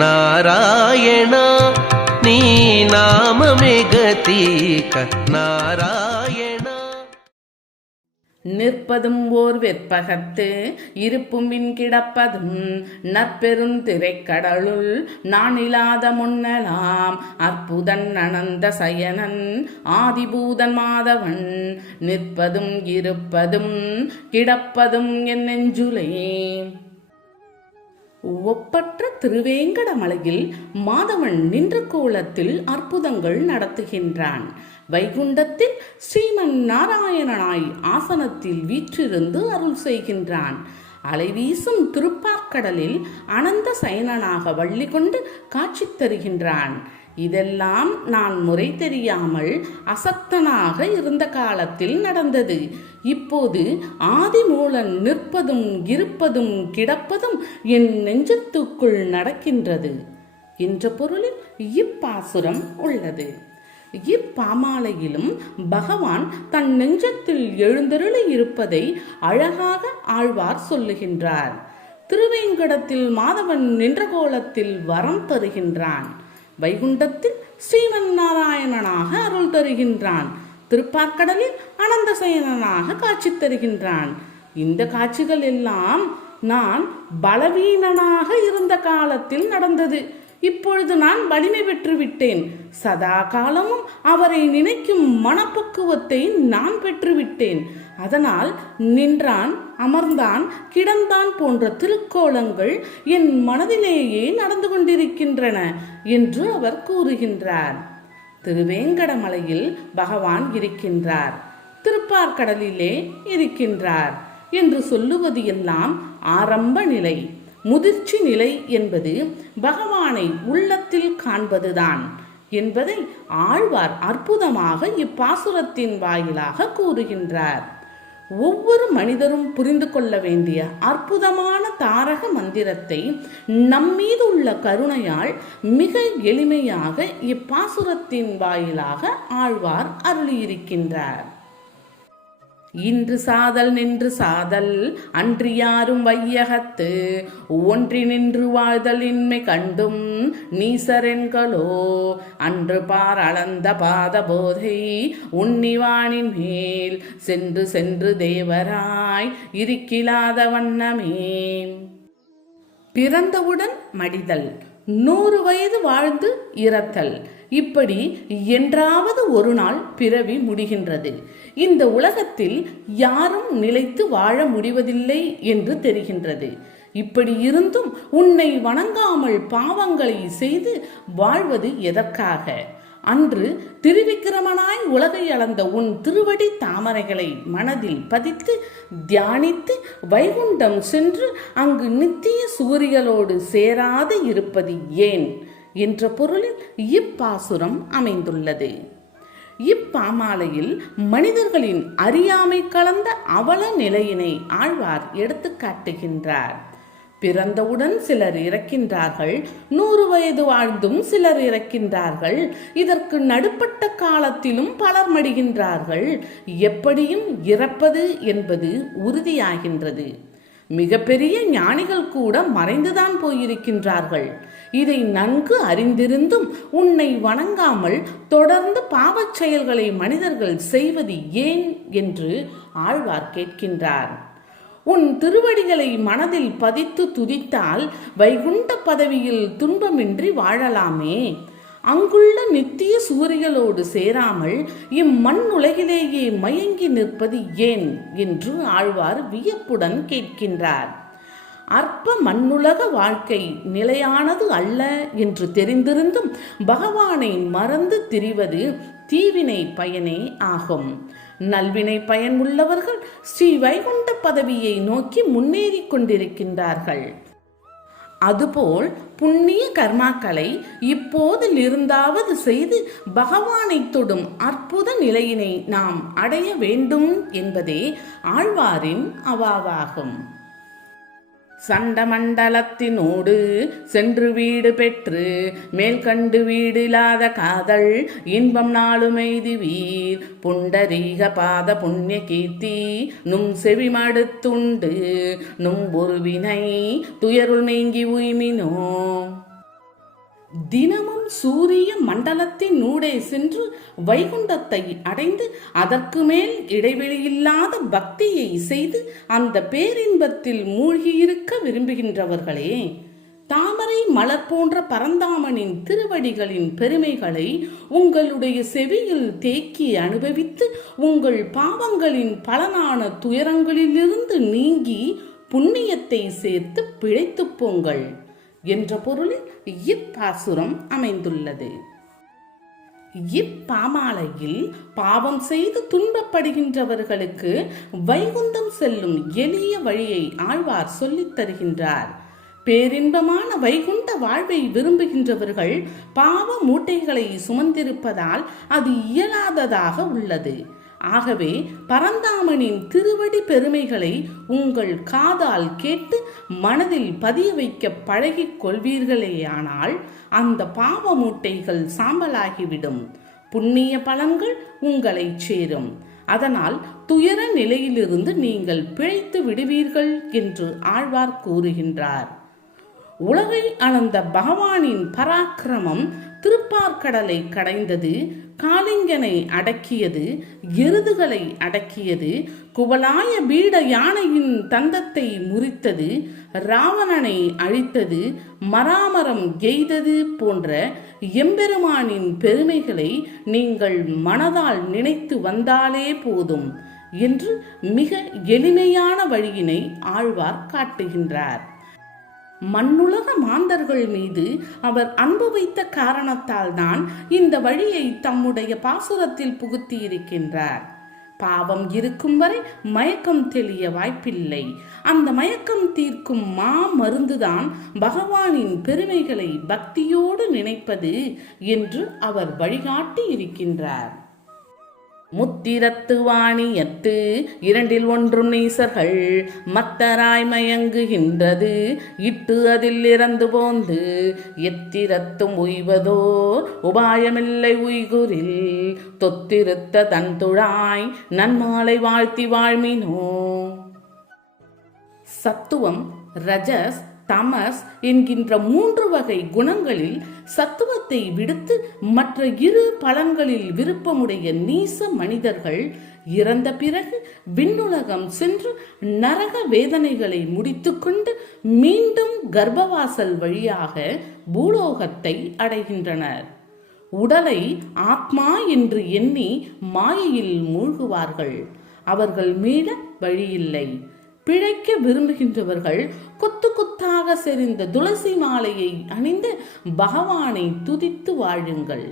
నారాయణ నీ నామమే గతీక నారాయణ நிற்பதும் ஓர் வெற்பகத்து இருப்பும் மின் கிடப்பதும் நற்பெருந்திரைக்கடலுள் நான் இல்லாத முன்னலாம் அற்புதன் அனந்த சயனன் ஆதிபூதன் மாதவன் நிற்பதும் இருப்பதும் கிடப்பதும் என் நெஞ்சுலே ஒப்பற்ற திருவேங்கடமலையில் மாதவன் நின்ற கோலத்தில் அற்புதங்கள் நடத்துகின்றான். வைகுண்டத்தில் ஸ்ரீமன் நாராயணனாய் ஆசனத்தில் வீற்றிருந்து அருள் செய்கின்றான். அலைவீசும் திருப்பார்க்கடலில் அனந்த சயனனாக வள்ளி கொண்டு காட்சி தருகின்றான். இதெல்லாம் நான் முறை தெரியாமல் அசக்தனாக இருந்த காலத்தில் நடந்தது. இப்போது ஆதிமூலன் நிற்பதும் இருப்பதும் கிடப்பதும் என் நெஞ்சத்துக்குள் நடக்கின்றது என்ற பொருளில் இப்பாசுரம் உள்ளது. இப்பாமாலையிலும் பகவான் தன் நெஞ்சத்தில் எழுந்தருளி இருப்பதை அழகாக ஆழ்வார் சொல்லுகின்றார். திருவேங்கடத்தில் மாதவன் நின்ற கோலத்தில் வரம் தருகின்றான். வைகுண்டத்தில் ஸ்ரீமன் நாராயணனாக அருள் தருகின்றான். திருப்பார்க்கடலில் அனந்த சயனனாக காட்சி தருகின்றான். இந்த காட்சிகள் எல்லாம் நான் பலவீனனாக இருந்த காலத்தில் நடந்தது. இப்பொழுது நான் வலிமை பெற்று விட்டேன். சதா காலமும் அவரை நினைக்கும் மனப்பக்குவத்தை நான் பெற்றுவிட்டேன் அதனால் நின்றான் அமர்ந்தான் கிடந்தான் போன்ற திருக்கோலங்கள் என் மனதிலேயே நடந்து கொண்டிருக்கின்றன என்று அவர் கூறுகின்றார். திருவேங்கடமலையில் பகவான் இருக்கின்றார். திருப்பார்கடலிலே இருக்கின்றார் என்று சொல்லுவது எல்லாம் ஆரம்ப நிலை. முதிர்ச்சி நிலை என்பது பகவானை உள்ளத்தில் காண்பதுதான் என்பதை ஆழ்வார் அற்புதமாக இப்பாசுரத்தின் வாயிலாக கூறுகின்றார். ஒவ்வொரு மனிதரும் புரிந்து கொள்ள வேண்டிய அற்புதமான தாரக மந்திரத்தை நம்மீது உள்ள கருணையால் மிக எளிமையாக இப்பாசுரத்தின் வாயிலாக ஆழ்வார் அருளியிருக்கின்றார். இன்று சாதல் நின்று சாதல் அன்று யாரும் வையகத்து. ஒன்றி நின்று வாழ்தலின்மை கண்டும் நீசரென்களோ. அன்று பார் அளந்த பாத போதை உன்னிவானின் மேல். சென்று சென்று தேவராய் இருக்கிலாத வண்ணமே. பிறந்தவுடன் மடிதல். நூறு வயது வாழ்ந்து இறத்தல். இப்படி என்றாவது ஒரு நாள் பிறவி முடிகின்றது. இந்த உலகத்தில் யாரும் நிலைத்து வாழ முடிவதில்லை என்று தெரிகின்றது. இப்படி இருந்தும் உன்னை வணங்காமல் பாவங்களை செய்து வாழ்வது எதற்காக? அன்று திருவிக்கிரமனாய் உலகை அளந்த உன் திருவடி தாமரைகளை மனதில் பதித்து தியானித்து வைகுண்டம் சென்று அங்கு நித்திய சூரியலோடு சேராது இருப்பது ஏன்? என்ற பொருளில் இப்பாசுரம் அமைந்துள்ளது. இப்பாமாலையில் மனிதர்களின் அறியாமை கலந்த அவல நிலையினை ஆழ்வார் எடுத்து காட்டுகின்றார். பிறந்தவுடன் சிலர் இறக்கின்றார்கள். நூறு வயது வாழ்ந்தும் சிலர் இறக்கின்றார்கள். இதற்கு நடுப்பட்ட காலத்திலும் பலர் மடிகின்றார்கள். எப்படியும் இறப்பது என்பது உறுதியாகின்றது. மிகப்பெரிய ஞானிகள் கூட மறைந்துதான் போயிருக்கின்றார்கள். இதை நன்கு அறிந்திருந்தும் உன்னை வணங்காமல் தொடர்ந்து பாவச் செயல்களை மனிதர்கள் செய்வது ஏன் என்று ஆழ்வார் கேட்கின்றார். உன் திருவடிகளை மனதில் பதித்து துதித்தால் வைகுண்ட பதவியில் துன்பமின்றி வாழலாமே. அங்குள்ள நித்திய சூரியலோடு சேராமல் இம்மண் உலகிலேயே மயங்கி நிற்பது ஏன்? என்று ஆழ்வார் வியப்புடன் கேட்கின்றார். அற்ப மண்ணுலக வாழ்க்கை நிலையானது அல்ல என்று தெரிந்திருந்தும் பகவானை மறந்து திரிவது தீவினை பயனே ஆகும். நல்வினை பயன் உள்ளவர்கள் ஸ்ரீ வைகுண்ட பதவியை நோக்கி முன்னேறி கொண்டிருக்கின்றார்கள். அதுபோல் புண்ணிய கர்மாக்களை இப்போதில் இருந்தாவது செய்து பகவானை தொடும் அற்புத நிலையினை நாம் அடைய வேண்டும் என்பதே ஆழ்வாரின் அவாவாகும். சண்டமண்டலத்தினோடு சென்று வீடு பெற்று மேல் கண்டு வீடில்லாத காதல் இன்பம் நாளும் எய்துவீர். புண்டரீக பாத புண்ணிய கீர்த்தி நும் செவி மடுத்துண்டு நும் ஒரு வினை துயருள் நீங்கி உய்மினோ தினமும் சூரிய மண்டலத்தின் ஊடே சென்று வைகுண்டத்தை அடைந்து அதற்கு மேல் இடைவெளியில்லாத பக்தியை செய்து அந்த பேரின்பத்தில் மூழ்கியிருக்க விரும்புகின்றவர்களே தாமரை மலர் போன்ற பரந்தாமனின் திருவடிகளின் பெருமைகளை உங்களுடைய செவியில் தேக்கி அனுபவித்து உங்கள் பாவங்களின் பலனான துயரங்களிலிருந்து நீங்கி புண்ணியத்தை சேர்த்து பிழைத்துப் போங்கள். என்ற பொருளில் இப்பாசுரம் அமைந்துள்ளது. இப்பாமாலையில் பாவம் செய்து துன்பப்படுகின்றவர்களுக்கு வைகுந்தம் செல்லும் எளிய வழியை ஆழ்வார் சொல்லித் தருகின்றார். பேரின்பமான வைகுண்ட வாழ்வை விரும்புகின்றவர்கள் பாவ மூட்டைகளை சுமந்திருப்பதால் அது இயலாததாக உள்ளது. ஆகவே பரந்தாமனின் திருவடி பெருமைகளை உங்கள் காதால் கேட்டு மனதில் பதிய வைக்க பழகிக் கொள்வீர்களேயானால் அந்த பாவ மூட்டைகள் சாம்பலாகிவிடும். புண்ணிய பலன்கள் உங்களை சேரும். அதனால் துயர நிலையிலிருந்து நீங்கள் பிழைத்து விடுவீர்கள் என்று ஆழ்வார் கூறுகின்றார். உலகை அளந்த பகவானின் பராக்கிரமம் திருப்பார்கடலை கடைந்தது காளிங்கனை அடக்கியது எருதுகளை அடக்கியது குவலாய பீட யானையின் தந்தத்தை முறித்தது ராவணனை அழித்தது மராமரம் எய்தது போன்ற எம்பெருமானின் பெருமைகளை நீங்கள் மனதால் நினைத்து வந்தாலே போதும் என்று மிக எளிமையான வழியினை ஆழ்வார் காட்டுகின்றார். மண்ணுலக மாந்தர்கள் மீது அவர் அன்பு வைத்த காரணத்தால் தான் இந்த வழியை தம்முடைய பாசுரத்தில் புகுத்தி இருக்கின்றார் பாவம் இருக்கும் வரை மயக்கம் தெளிய வாய்ப்பில்லை. அந்த மயக்கம் தீர்க்கும் மா மருந்துதான் பகவானின் பெருமைகளை பக்தியோடு நினைப்பது என்று அவர் வழிகாட்டி இருக்கின்றார். முத்திரத்து வாணியத்து இரண்டில் ஒன்றும் நீசர்கள் மத்தராய் மயங்குகின்றது. இட்டு அதில் இறந்து போந்து எத்திரத்தும் உய்வதோ உபாயமில்லை உய்குரில். தொத்திருத்த தன் துழாய் நன்மாலை வாழ்த்தி வாழ்மினோ. சத்துவம் ரஜஸ் தமஸ் என்கின்ற மூன்று வகை குணங்களில் சத்துவத்தை விடுத்து மற்ற இரு பலன்களில் விருப்பமுடைய நீச மனிதர்கள் இறந்த பிறகு விண்ணுலகம் சென்று நரக வேதனைகளை முடித்துக்கொண்டு மீண்டும் கர்ப்பவாசல் வழியாக பூலோகத்தை அடைகின்றனர். உடலை ஆத்மா என்று எண்ணி மாயையில் மூழ்குவார்கள். அவர்கள் மீள வழியில்லை. பிழைக்க விரும்புகின்றவர்கள் கொத்து கொத்தாக செறிந்த துளசி மாலையை அணிந்து பகவானை துதித்து வாழுங்கள்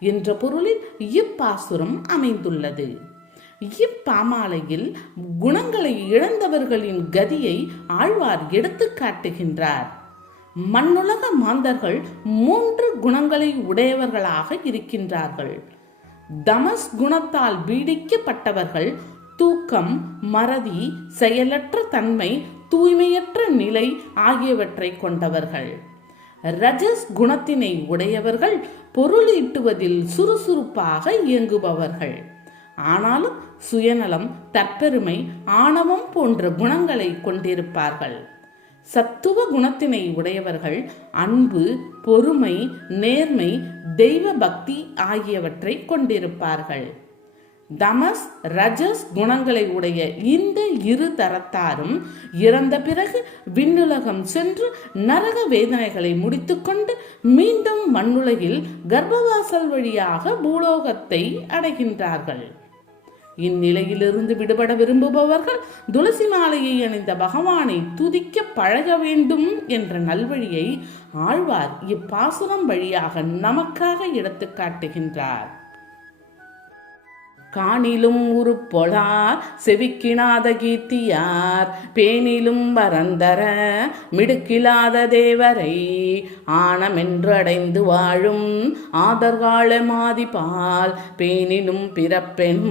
என்ற பொருளில் இப்பாசுரம் அமைந்துள்ளது. இப்பாமாலையில் குணங்களை இழந்தவர்களின் கதியை ஆழ்வார் எடுத்து காட்டுகின்றார். மண்ணுலக மாந்தர்கள் மூன்று குணங்களை உடையவர்களாக இருக்கின்றார்கள். தமஸ் குணத்தால் பீடிக்கப்பட்டவர்கள் தூக்கம் மறதி செயலற்ற தன்மை தூய்மையற்ற நிலை ஆகியவற்றை கொண்டவர்கள். ரஜஸ் குணத்தினை உடையவர்கள் பொருள் ஈட்டுவதில் சுறுசுறுப்பாக இயங்குபவர்கள். ஆனாலும் சுயநலம் தற்பெருமை ஆணவம் போன்ற குணங்களை கொண்டிருப்பார்கள். சத்துவ குணத்தினை உடையவர்கள் அன்பு பொறுமை நேர்மை தெய்வ பக்தி ஆகியவற்றை கொண்டிருப்பார்கள். தமஸ் ரஜஸ் குணங்களை உடைய இந்த இரு தரத்தாரும் இறந்த பிறகு விண்ணுலகம் சென்று நரக வேதனைகளை முடித்துக்கொண்டு மீண்டும் மண்ணுலகில் கர்ப்பவாசல் வழியாக பூலோகத்தை அடைகின்றார்கள். இந்நிலையிலிருந்து விடுபட விரும்புபவர்கள் துளசி மாலையை அணிந்த பகவானை துதிக்க பழக வேண்டும் என்ற நல்வழியை ஆழ்வார் இப்பாசுரம் வழியாக நமக்காக எடுத்து காட்டுகின்றார். காணிலும் உருப்பொழார் செவிக்கினாத கீர்த்தியார் பேணிலும் பரந்தர மிடுக்கிலாத தேவரை ஆனமென்றடைந்து வாழும் ஆதர்கால மாதிபால் பேணிலும் பிறப்பெண்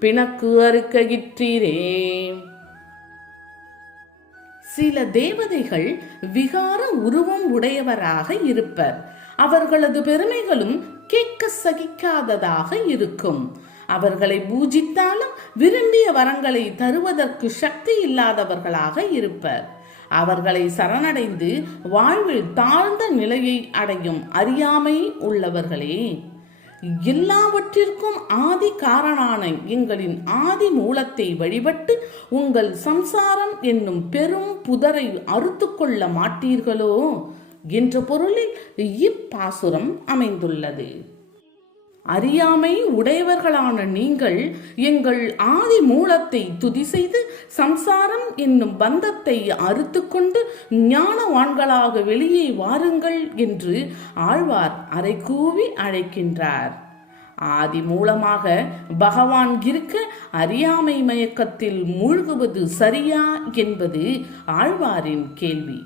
பிணக்கு அறுக்ககிற்றீரே சில தேவதைகள் விகார உருவம் உடையவராக இருப்பர். அவர்களது பெருமைகளும் கேட்க சகிக்காததாக இருக்கும். அவர்களை பூஜித்தாலும் விரும்பிய வரங்களை தருவதற்கு சக்தி இல்லாதவர்களாக இருப்பர். அவர்களை சரணடைந்து வாழ்வில் தாழ்ந்த நிலையை அடையும் அறியாமை உள்ளவர்களே எல்லாவற்றிற்கும் ஆதி காரணான எங்களின் ஆதி மூலத்தை வழிபட்டு உங்கள் சம்சாரம் என்னும் பெரும் புதரை அறுத்து கொள்ள மாட்டீர்களோ? என்ற பொருளில் இப்பாசுரம் அமைந்துள்ளது. அறியாமை உடையவர்களான நீங்கள் எங்கள் ஆதி மூலத்தை துதி செய்து சம்சாரம் என்னும் பந்தத்தை அறுத்து கொண்டு ஞானவான்களாக வெளியே வாருங்கள் என்று ஆழ்வார் அரைக்கூவி அழைக்கின்றார். ஆதி மூலமாக பகவான் இருக்க அறியாமை மயக்கத்தில் மூழ்குவது சரியா என்பது ஆழ்வாரின் கேள்வி.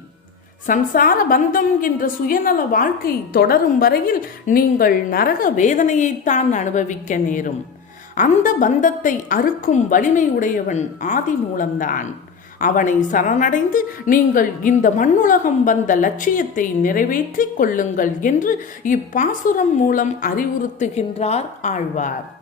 சம்சார பந்தம் என்ற சுயநல வாழ்க்கை தொடரும் வரையில் நீங்கள் நரக வேதனையைத்தான் அனுபவிக்க நேரும். அந்த பந்தத்தை அறுக்கும் வலிமை உடையவன் ஆதி மூலம்தான். அவனை சரணடைந்து நீங்கள் இந்த மண்ணுலகம் வந்த லட்சியத்தை நிறைவேற்றிக் கொள்ளுங்கள் என்று இப்பாசுரம் மூலம் அறிவுறுத்துகின்றார் ஆழ்வார்.